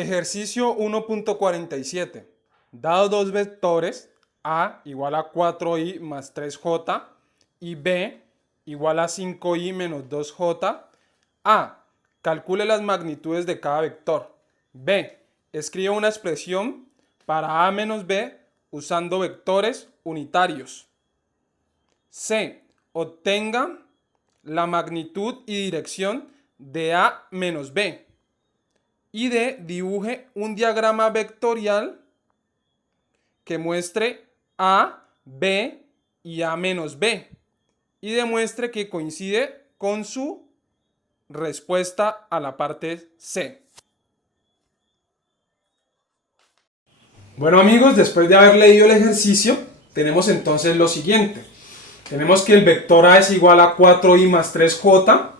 Ejercicio 1.47. Dados dos vectores, A igual a 4i más 3j y B igual a 5i menos 2j. A. Calcule las magnitudes de cada vector. B. Escriba una expresión para A menos B usando vectores unitarios. C. Obtenga la magnitud y dirección de A menos B. Y D. Dibuje un diagrama vectorial que muestre A, B y A menos B y demuestre que coincide con su respuesta a la parte C. Bueno amigos, después de haber leído el ejercicio, tenemos entonces lo siguiente. Tenemos que el vector A es igual a 4i más 3j.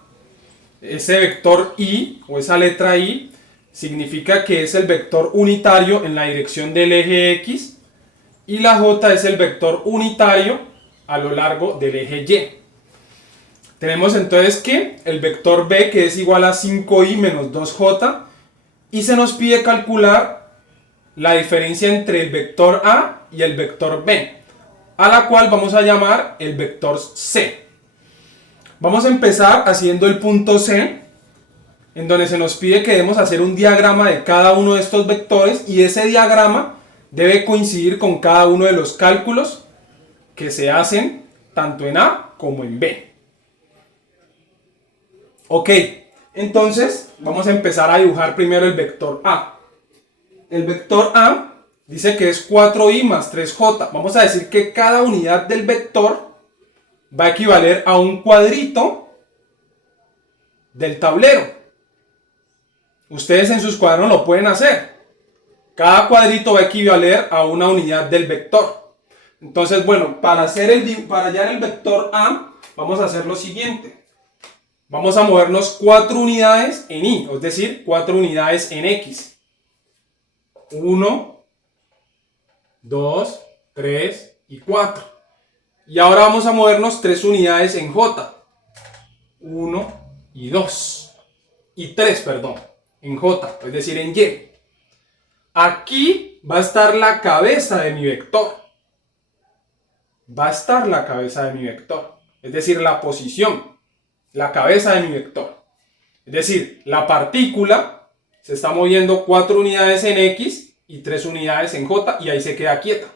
Ese vector i, o esa letra i, significa que es el vector unitario en la dirección del eje X, y la j es el vector unitario a lo largo del eje Y. Tenemos entonces que el vector b, que es igual a 5i menos 2j, y se nos pide calcular la diferencia entre el vector a y el vector b, a la cual vamos a llamar el vector c. Vamos a empezar haciendo el punto C, en donde se nos pide que debemos hacer un diagrama de cada uno de estos vectores, y ese diagrama debe coincidir con cada uno de los cálculos que se hacen tanto en A como en B. Ok, entonces vamos a empezar a dibujar primero el vector A. El vector A dice que es 4i más 3j. Vamos a decir que cada unidad del vector va a equivaler a un cuadrito del tablero. Ustedes en sus cuadernos lo pueden hacer. Cada cuadrito va a equivaler a una unidad del vector. Entonces, bueno, para hallar el vector A, vamos a hacer lo siguiente. Vamos a movernos 4 unidades en Y, es decir, 4 unidades en X. 1, 2, 3 y 4. Y ahora vamos a movernos 3 unidades en J. 1 y 2. Y 3, perdón, en J, es decir, en Y. Aquí va a estar la cabeza de mi vector. Va a estar la cabeza de mi vector. Es decir, la posición, la cabeza de mi vector. Es decir, la partícula se está moviendo 4 unidades en X y 3 unidades en J, y ahí se queda quieta.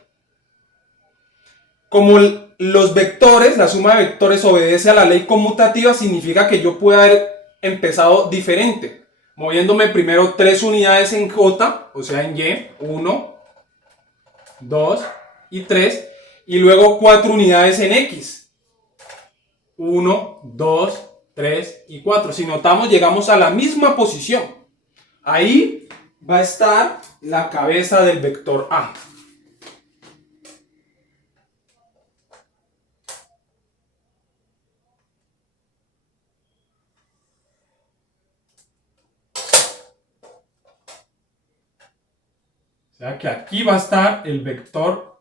Como los vectores, la suma de vectores obedece a la ley conmutativa, significa que yo puedo haber empezado diferente, moviéndome primero 3 unidades en J, o sea en Y, 1, 2 y 3, y luego 4 unidades en X, 1, 2, 3 y 4. Si notamos, llegamos a la misma posición. Ahí va a estar la cabeza del vector A. O sea que aquí va a estar el vector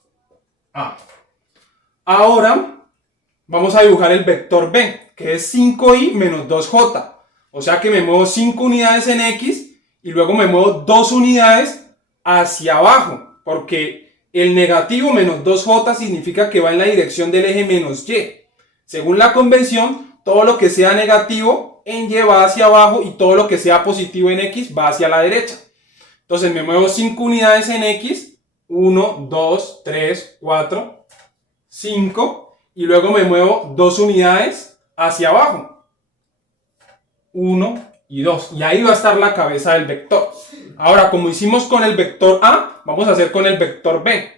A. Ahora vamos a dibujar el vector B, que es 5i menos 2j. O sea que me muevo 5 unidades en X y luego me muevo 2 unidades hacia abajo, porque el negativo menos 2j significa que va en la dirección del eje menos Y. Según la convención, todo lo que sea negativo en Y va hacia abajo y todo lo que sea positivo en X va hacia la derecha. Entonces me muevo 5 unidades en X, 1, 2, 3, 4, 5, y luego me muevo 2 unidades hacia abajo, 1 y 2, y ahí va a estar la cabeza del vector. Ahora, como hicimos con el vector A, vamos a hacer con el vector B.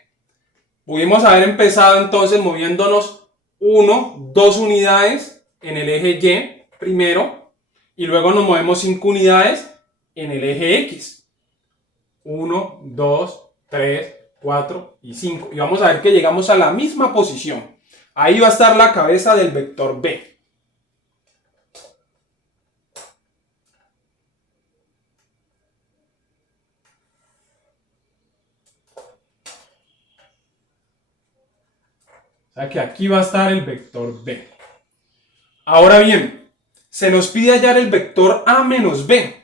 Pudimos haber empezado entonces moviéndonos 1, 2 unidades en el eje Y primero, y luego nos movemos 5 unidades en el eje X. 1, 2, 3, 4 y 5. Y vamos a ver que llegamos a la misma posición. Ahí va a estar la cabeza del vector B. O sea que aquí va a estar el vector B. Ahora bien, se nos pide hallar el vector A menos B,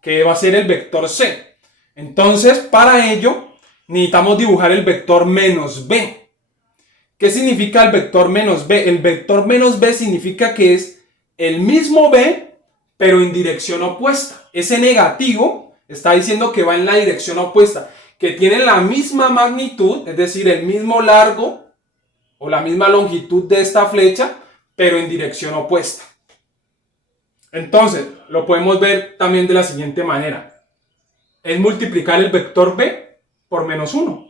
que va a ser el vector C. Entonces, para ello, necesitamos dibujar el vector menos b. ¿Qué significa el vector menos b? El vector menos b significa que es el mismo b, pero en dirección opuesta. Ese negativo está diciendo que va en la dirección opuesta, que tiene la misma magnitud, es decir, el mismo largo o la misma longitud de esta flecha, pero en dirección opuesta. Entonces, lo podemos ver también de la siguiente manera. Es multiplicar el vector b por menos 1.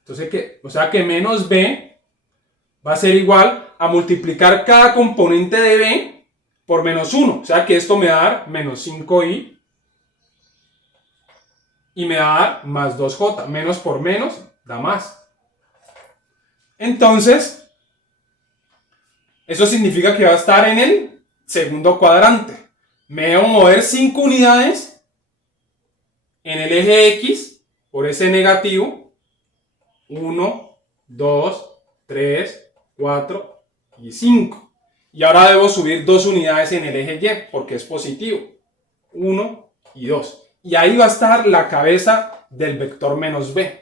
Entonces, o sea que menos b va a ser igual a multiplicar cada componente de b por menos 1. O sea que esto me va a dar menos 5i y me va a dar más 2j. Menos por menos da más. Entonces, eso significa que va a estar en el segundo cuadrante. Me debo mover 5 unidades en el eje X por ese negativo. 1, 2, 3, 4 y 5. Y ahora debo subir 2 unidades en el eje Y porque es positivo. 1 y 2. Y ahí va a estar la cabeza del vector menos b.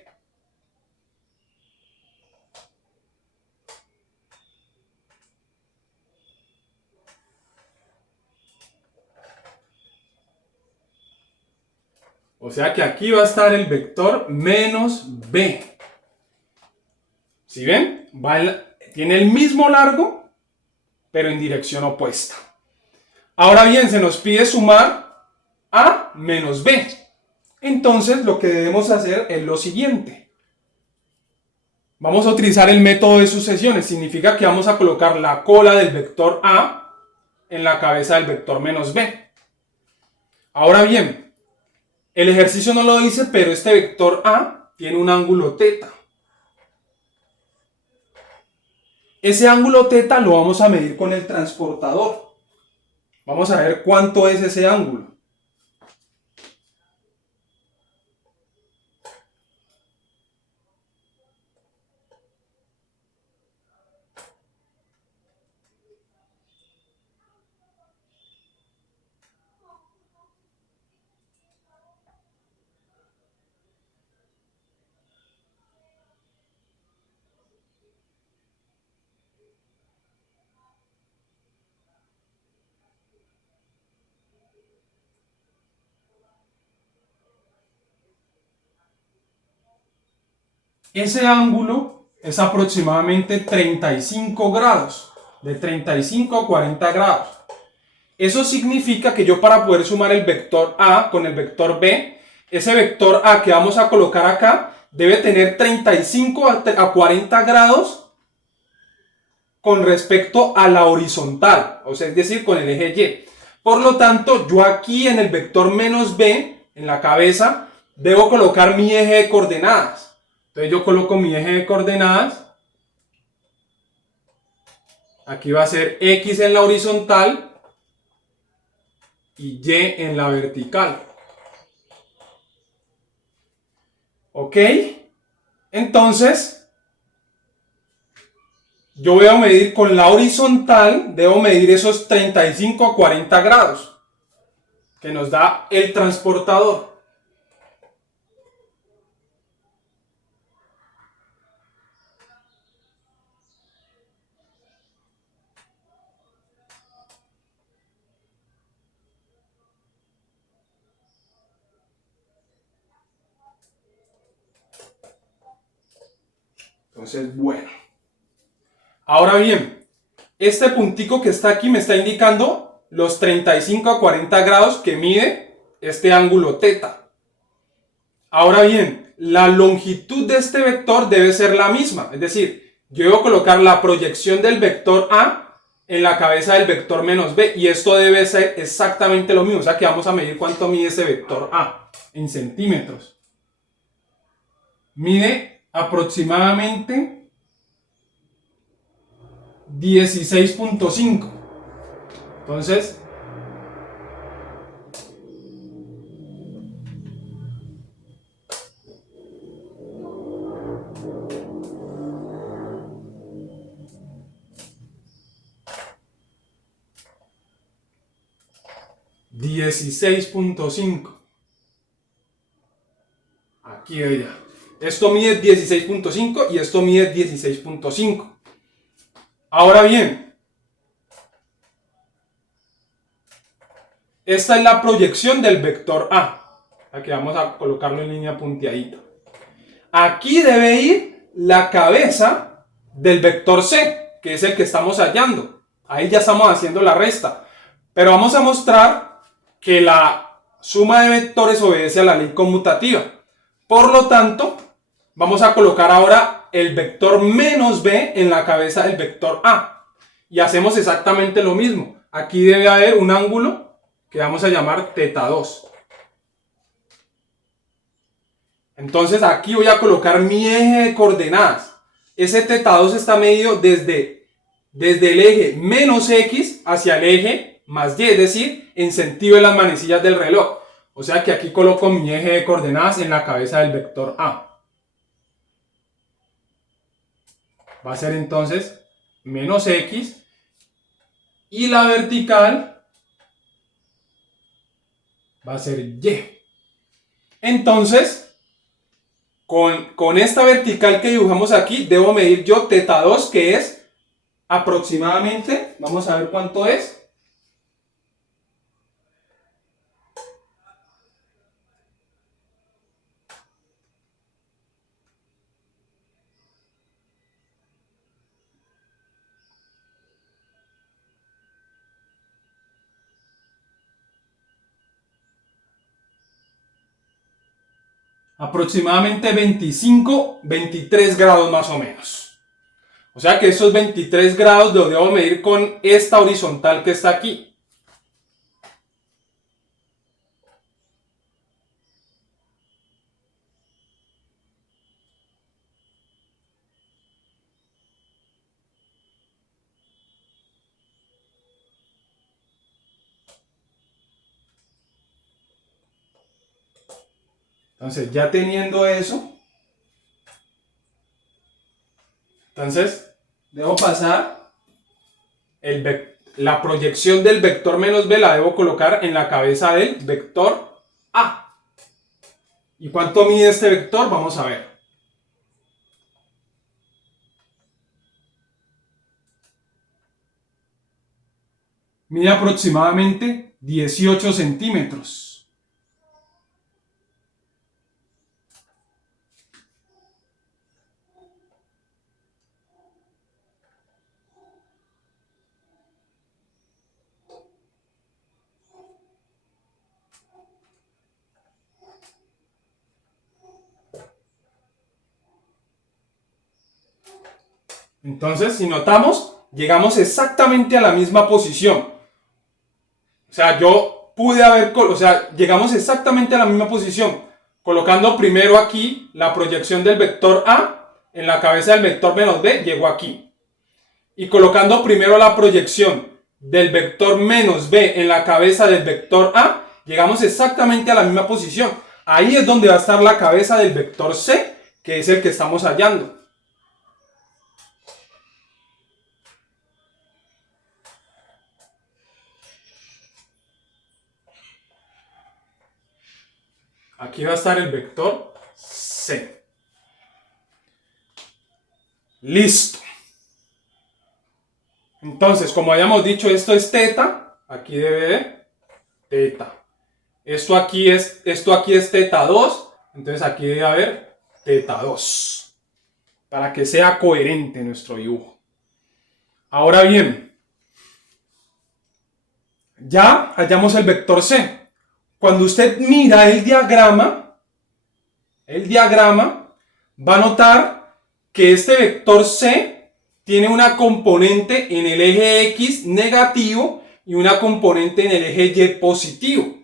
O sea que aquí va a estar el vector menos b. ¿Sí ven? Tiene el mismo largo, pero en dirección opuesta. Ahora bien, se nos pide sumar a menos b. Entonces, lo que debemos hacer es lo siguiente. Vamos a utilizar el método de sucesiones. Significa que vamos a colocar la cola del vector a en la cabeza del vector menos b. Ahora bien, el ejercicio no lo dice, pero este vector a tiene un ángulo θ. Ese ángulo θ lo vamos a medir con el transportador. Vamos a ver cuánto es ese ángulo. Ese ángulo es aproximadamente 35 grados, de 35 a 40 grados. Eso significa que yo, para poder sumar el vector a con el vector b, ese vector a que vamos a colocar acá debe tener 35 a 40 grados con respecto a la horizontal, o sea, es decir, con el eje Y. Por lo tanto, yo aquí en el vector menos b, en la cabeza, debo colocar mi eje de coordenadas. Entonces yo coloco mi eje de coordenadas. Aquí va a ser X en la horizontal y Y en la vertical. ¿Ok? Entonces, yo voy a medir con la horizontal, debo medir esos 35 a 40 grados que nos da el transportador. Entonces, bueno. Ahora bien, este puntico que está aquí me está indicando los 35 a 40 grados que mide este ángulo θ. Ahora bien, la longitud de este vector debe ser la misma. Es decir, yo debo colocar la proyección del vector a en la cabeza del vector menos b. Y esto debe ser exactamente lo mismo. O sea que vamos a medir cuánto mide ese vector a en centímetros. Mide aproximadamente 16.5. Entonces, $16.5. Aquí veía. Esto mide 16.5 y esto mide 16.5. Ahora bien, esta es la proyección del vector A. Aquí vamos a colocarlo en línea punteadita. Aquí debe ir la cabeza del vector C, que es el que estamos hallando. Ahí ya estamos haciendo la resta. Pero vamos a mostrar que la suma de vectores obedece a la ley conmutativa. Por lo tanto, vamos a colocar ahora el vector menos b en la cabeza del vector A. Y hacemos exactamente lo mismo. Aquí debe haber un ángulo que vamos a llamar θ2. Entonces aquí voy a colocar mi eje de coordenadas. Ese θ2 está medido desde el eje menos x hacia el eje más y, es decir, en sentido de las manecillas del reloj. O sea que aquí coloco mi eje de coordenadas en la cabeza del vector A. Va a ser entonces menos x y la vertical va a ser y. Entonces, con esta vertical que dibujamos aquí, debo medir yo θ2, que es aproximadamente, vamos a ver cuánto es. Aproximadamente 23 grados más o menos. O sea que esos 23 grados los debo medir con esta horizontal que está aquí. Entonces, ya teniendo eso, entonces debo pasar la proyección del vector menos b, la debo colocar en la cabeza del vector A. ¿Y cuánto mide este vector? Vamos a ver. Mide aproximadamente 18 centímetros. Entonces, si notamos, llegamos exactamente a la misma posición. O sea, llegamos exactamente a la misma posición, colocando primero aquí la proyección del vector A en la cabeza del vector menos b, llegó aquí. Y colocando primero la proyección del vector menos b en la cabeza del vector A, llegamos exactamente a la misma posición. Ahí es donde va a estar la cabeza del vector C, que es el que estamos hallando. Aquí va a estar el vector C. Listo. Entonces, como habíamos dicho, esto es θ. Aquí debe de θ. Esto aquí es θ2. Entonces aquí debe haber θ2. Para que sea coherente nuestro dibujo. Ahora bien, ya hallamos el vector C. Cuando usted mira el diagrama va a notar que este vector C tiene una componente en el eje X negativo y una componente en el eje Y positivo.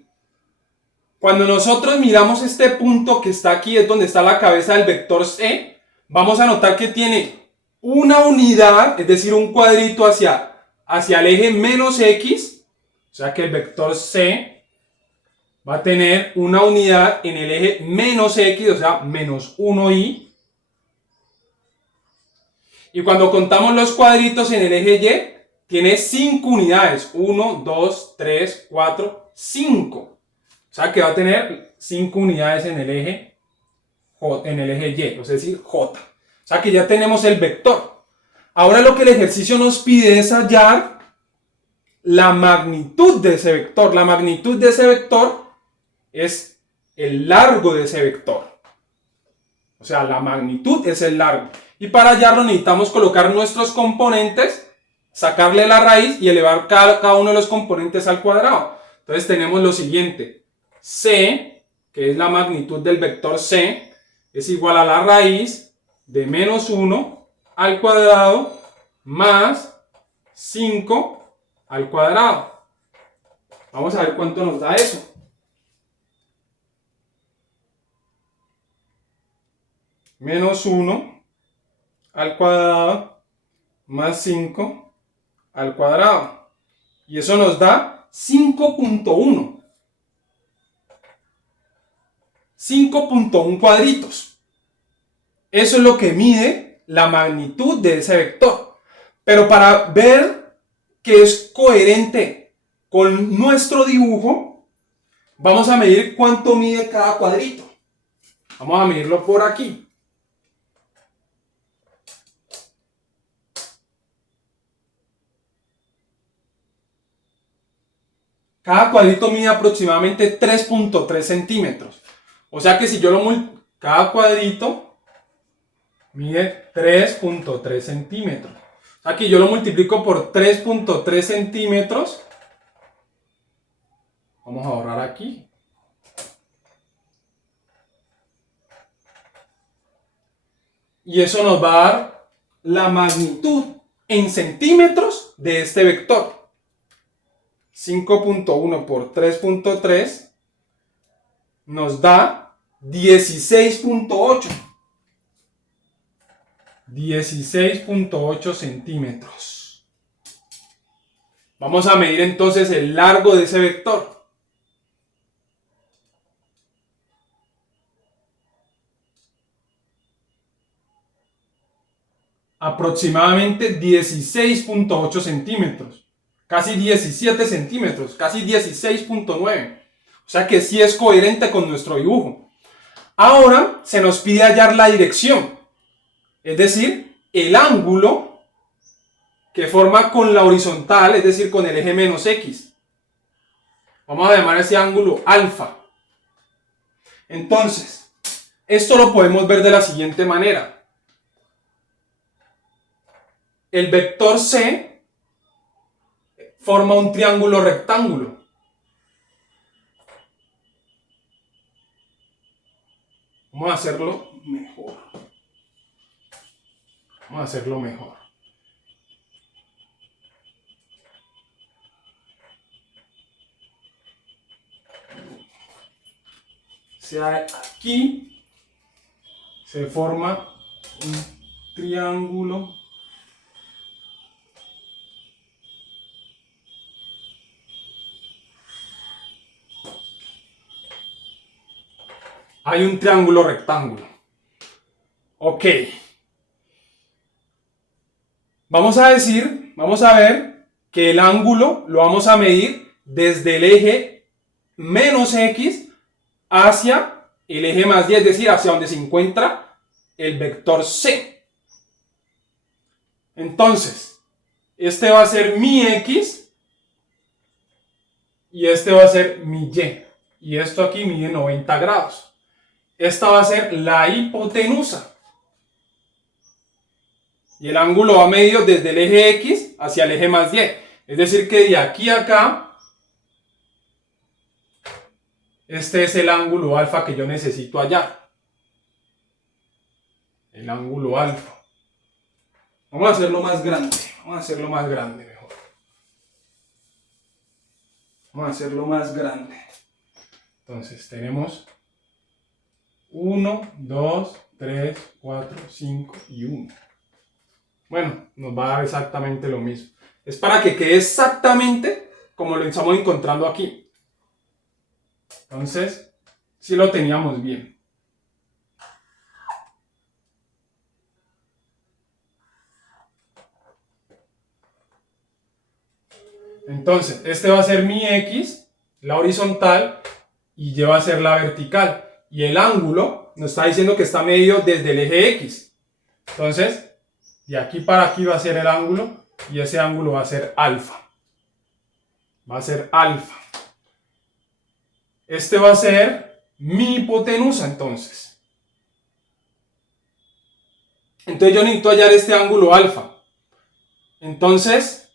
Cuando nosotros miramos este punto que está aquí, es donde está la cabeza del vector C, vamos a notar que tiene una unidad, es decir, un cuadrito hacia el eje menos X, o sea que el vector C va a tener una unidad en el eje menos X, o sea, menos 1y. Y cuando contamos los cuadritos en el eje Y, tiene 5 unidades. 1, 2, 3, 4, 5. O sea que va a tener 5 unidades en el eje en el eje Y, es decir, J. O sea que ya tenemos el vector. Ahora lo que el ejercicio nos pide es hallar la magnitud de ese vector. La magnitud de ese vector es el largo de ese vector. O sea, la magnitud es el largo. Y para hallarlo necesitamos colocar nuestros componentes, sacarle la raíz y elevar cada uno de los componentes al cuadrado. Entonces tenemos lo siguiente. C, que es la magnitud del vector C, es igual a la raíz de menos 1 al cuadrado más 5 al cuadrado. Vamos a ver cuánto nos da eso. Menos 1 al cuadrado más 5 al cuadrado. Y eso nos da 5.1. 5.1 cuadritos. Eso es lo que mide la magnitud de ese vector. Pero para ver que es coherente con nuestro dibujo, vamos a medir cuánto mide cada cuadrito. Vamos a medirlo por aquí. Cada cuadrito mide aproximadamente 3.3 centímetros. O sea que si yo lo multiplico, cada cuadrito mide 3.3 centímetros. O sea que yo lo multiplico por 3.3 centímetros. Vamos a borrar aquí. Y eso nos va a dar la magnitud en centímetros de este vector. 5.1 por 3.3 nos da 16.8. 16.8 centímetros. Vamos a medir entonces el largo de ese vector. Aproximadamente 16.8 centímetros. Casi 17 centímetros. Casi 16.9. O sea que sí es coherente con nuestro dibujo. Ahora se nos pide hallar la dirección. Es decir, el ángulo que forma con la horizontal, es decir, con el eje menos X. Vamos a llamar ese ángulo alfa. Entonces, esto lo podemos ver de la siguiente manera. El vector C forma un triángulo rectángulo. Vamos a hacerlo mejor. Vamos a hacerlo mejor. O sea, aquí se forma un triángulo hay un triángulo rectángulo. Ok. Vamos a ver que el ángulo lo vamos a medir desde el eje menos X hacia el eje más Y, es decir, hacia donde se encuentra el vector C. Entonces, este va a ser mi X y este va a ser mi Y. Y esto aquí mide 90 grados. Esta va a ser la hipotenusa. Y el ángulo va medido desde el eje X hacia el eje más Y. Es decir que de aquí a acá, este es el ángulo alfa que yo necesito hallar. El ángulo alfa. Vamos a hacerlo más grande. Vamos a hacerlo más grande mejor. Vamos a hacerlo más grande. Entonces tenemos 1, 2, 3, 4, 5 y 1. Bueno, nos va a dar exactamente lo mismo. Es para que quede exactamente como lo estamos encontrando aquí. Entonces, sí lo teníamos bien. Entonces, este va a ser mi X, la horizontal, y Y va a ser la vertical. Y el ángulo nos está diciendo que está medido desde el eje X. Entonces, de aquí para aquí va a ser el ángulo y ese ángulo va a ser alfa. Va a ser alfa. Este va a ser mi hipotenusa entonces. Entonces yo necesito hallar este ángulo alfa. Entonces,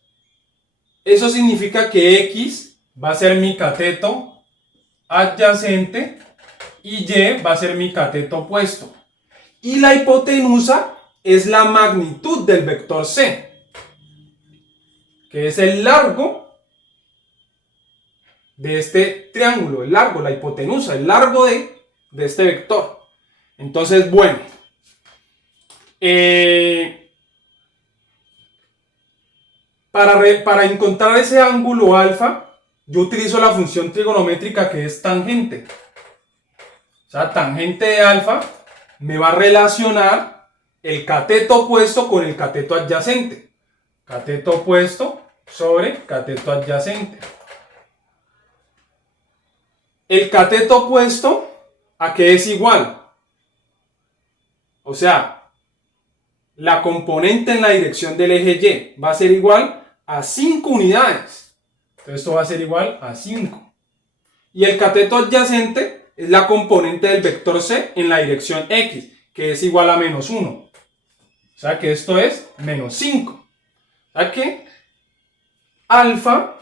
eso significa que X va a ser mi cateto adyacente y Y va a ser mi cateto opuesto. Y la hipotenusa es la magnitud del vector C, que es el largo de este triángulo, el largo, la hipotenusa, el largo de este vector. Entonces, bueno, para encontrar ese ángulo alfa, yo utilizo la función trigonométrica que es tangente. O sea, tangente de alfa me va a relacionar el cateto opuesto con el cateto adyacente. Cateto opuesto sobre cateto adyacente. El cateto opuesto, ¿a qué es igual? O sea, la componente en la dirección del eje Y va a ser igual a 5 unidades. Entonces esto va a ser igual a 5. Y el cateto adyacente es la componente del vector C en la dirección X, que es igual a menos 1. O sea que esto es menos 5. O sea que alfa,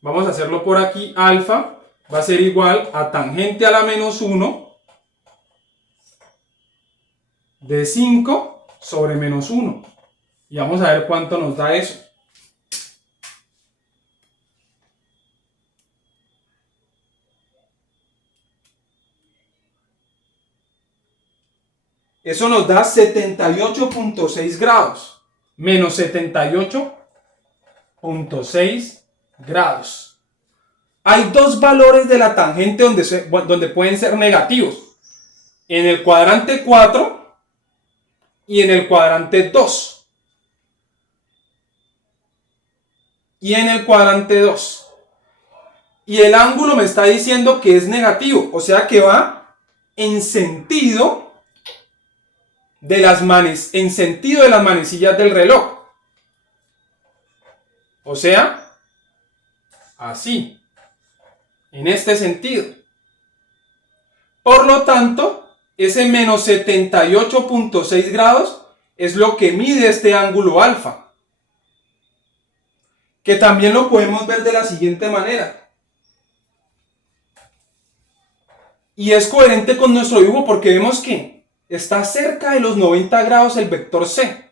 vamos a hacerlo por aquí, alfa va a ser igual a tangente a la menos 1 de 5 sobre menos 1. Y vamos a ver cuánto nos da eso. Eso nos da 78.6 grados. Menos 78.6 grados. Hay dos valores de la tangente donde pueden ser negativos. En el cuadrante 4 y en el cuadrante 2. Y en el cuadrante 2. Y el ángulo me está diciendo que es negativo. O sea que va en sentido de las manecillas del reloj. O sea, así. En este sentido. Por lo tanto, ese menos 78.6 grados es lo que mide este ángulo alfa. Que también lo podemos ver de la siguiente manera. Y es coherente con nuestro dibujo porque vemos que está cerca de los 90 grados el vector C.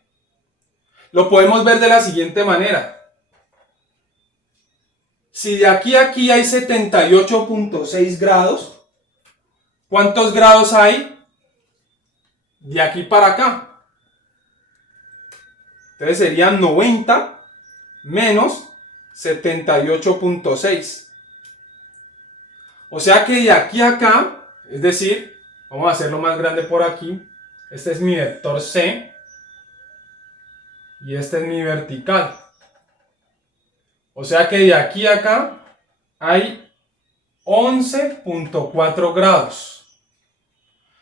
Lo podemos ver de la siguiente manera. Si de aquí a aquí hay 78.6 grados, ¿cuántos grados hay de aquí para acá? Entonces serían 90 menos 78.6. O sea que de aquí a acá, es decir, vamos a hacerlo más grande por aquí. Este es mi vector C y este es mi vertical. O sea que de aquí a acá hay 11.4 grados.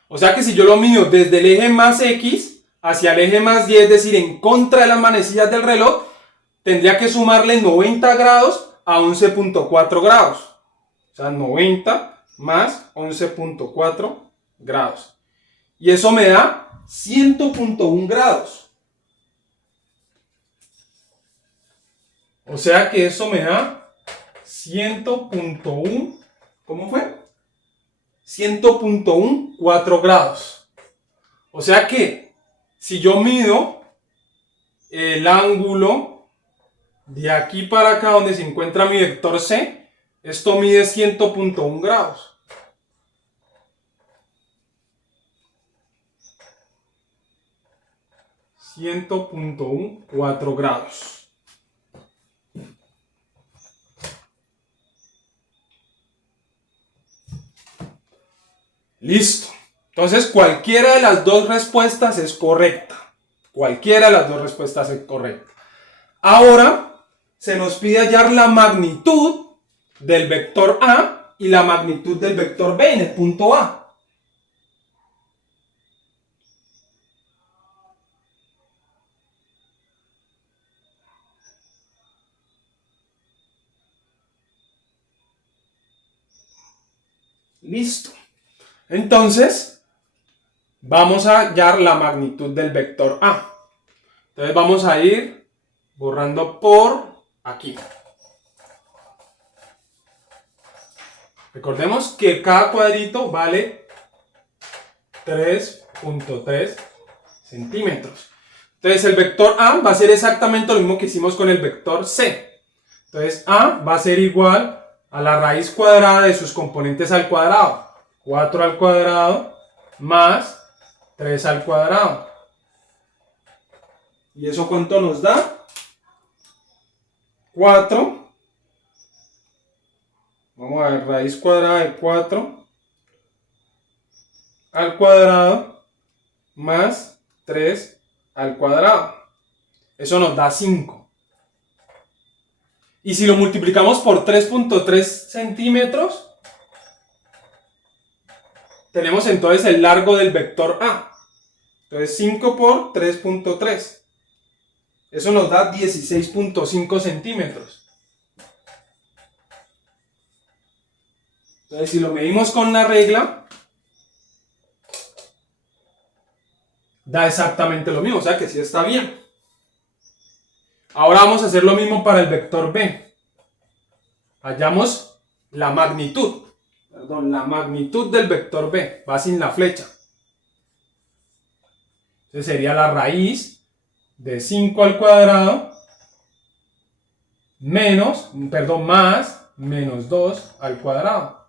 O sea que si yo lo mido desde el eje más X hacia el eje más Y, es decir, en contra de las manecillas del reloj, tendría que sumarle 90 grados a 11.4 grados. O sea, 90 más 11.4 grados. Y eso me da 100.1 grados. O sea que eso me da 100.1, ¿cómo fue? 100.14 grados. O sea que si yo mido el ángulo de aquí para acá donde se encuentra mi vector C, esto mide 100.1 grados. .14 grados. Listo. Entonces cualquiera de las dos respuestas es correcta. Cualquiera de las dos respuestas es correcta. Ahora se nos pide hallar la magnitud del vector A y la magnitud del vector B en el punto A. Listo. Entonces, vamos a hallar la magnitud del vector A. Entonces vamos a ir borrando por aquí. Recordemos que cada cuadrito vale 3.3 centímetros. Entonces el vector A va a ser exactamente lo mismo que hicimos con el vector C. Entonces A va a ser igual a la raíz cuadrada de sus componentes al cuadrado. 4 al cuadrado más 3 al cuadrado. ¿Y eso cuánto nos da? 4. Vamos a ver, raíz cuadrada de 4 al cuadrado más 3 al cuadrado. Eso nos da 5. Y si lo multiplicamos por 3.3 centímetros, tenemos entonces el largo del vector A. Entonces 5 por 3.3. Eso nos da 16.5 centímetros. Entonces si lo medimos con la regla, da exactamente lo mismo, o sea que sí está bien. Ahora vamos a hacer lo mismo para el vector B. Hallamos la magnitud. La magnitud del vector B. Va sin la flecha. Entonces sería la raíz de 5 al cuadrado más menos 2 al cuadrado.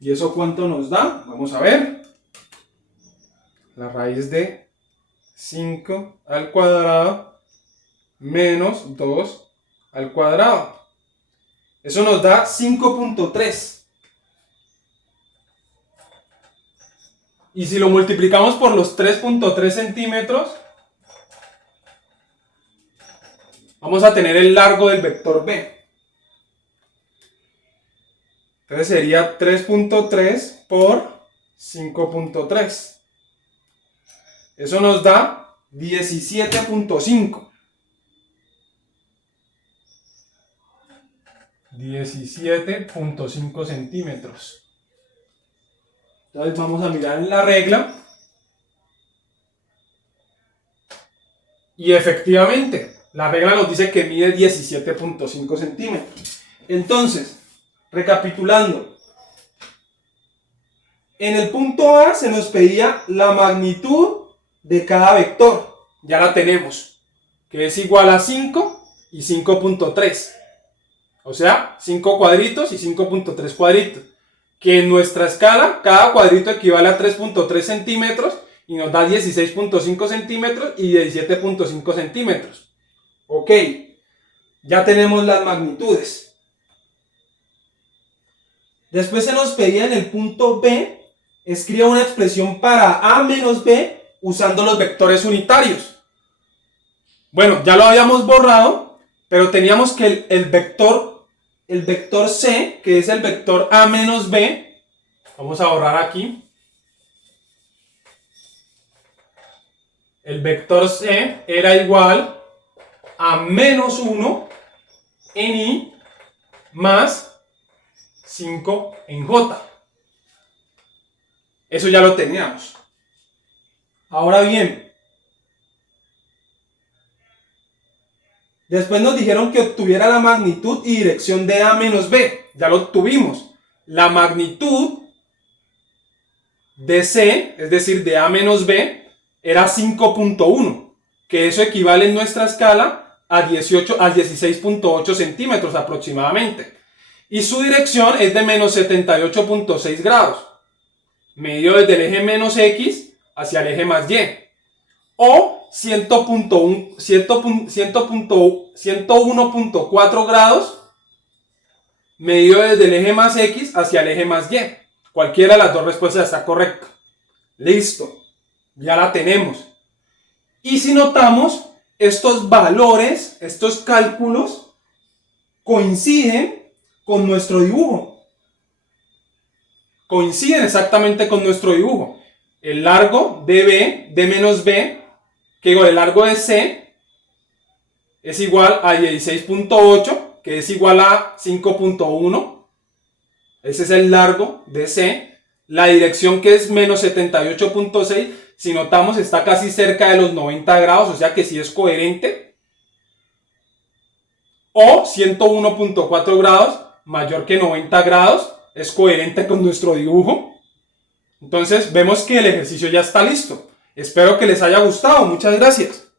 ¿Y eso cuánto nos da? Vamos a ver. La raíz de 5 al cuadrado menos 2 al cuadrado. Eso nos da 5.3. Y si lo multiplicamos por los 3.3 centímetros, vamos a tener el largo del vector B. Entonces sería 3.3 por 5.3. Eso nos da 17.5. 17.5 centímetros. Entonces vamos a mirar en la regla. Y efectivamente, la regla nos dice que mide 17.5 centímetros. Entonces, recapitulando. En el punto A se nos pedía la magnitud de cada vector. Ya la tenemos. Que es igual a 5 y 5.3. O sea, 5 cuadritos y 5.3 cuadritos. Que en nuestra escala, cada cuadrito equivale a 3.3 centímetros y nos da 16.5 centímetros y 17.5 centímetros. Ok, ya tenemos las magnitudes. Después se nos pedía en el punto B, escriba una expresión para A menos B usando los vectores unitarios. Bueno, ya lo habíamos borrado, pero teníamos que el vector C, que es el vector A menos B, vamos a borrar aquí. El vector C era igual a menos 1 en I más 5 en J. Eso ya lo teníamos. Ahora bien, después nos dijeron que obtuviera la magnitud y dirección de A menos B. Ya lo obtuvimos. La magnitud de C, es decir, de A menos B, era 5.1, que eso equivale en nuestra escala a 16.8 centímetros aproximadamente. Y su dirección es de menos 78.6 grados, medido desde el eje menos X hacia el eje más Y. O 101.4 grados, medido desde el eje más X hacia el eje más Y. Cualquiera de las dos respuestas está correcta. Listo, ya la tenemos. Y si notamos, estos valores, estos cálculos, coinciden con nuestro dibujo. Coinciden exactamente con nuestro dibujo. El largo de B, de menos B, que el largo de C es igual a 16.8, que es igual a 5.1. ese es el largo de C, la dirección que es menos 78.6, si notamos está casi cerca de los 90 grados, o sea que sí es coherente, o 101.4 grados, mayor que 90 grados, es coherente con nuestro dibujo. Entonces vemos que el ejercicio ya está listo. Espero que les haya gustado, muchas gracias.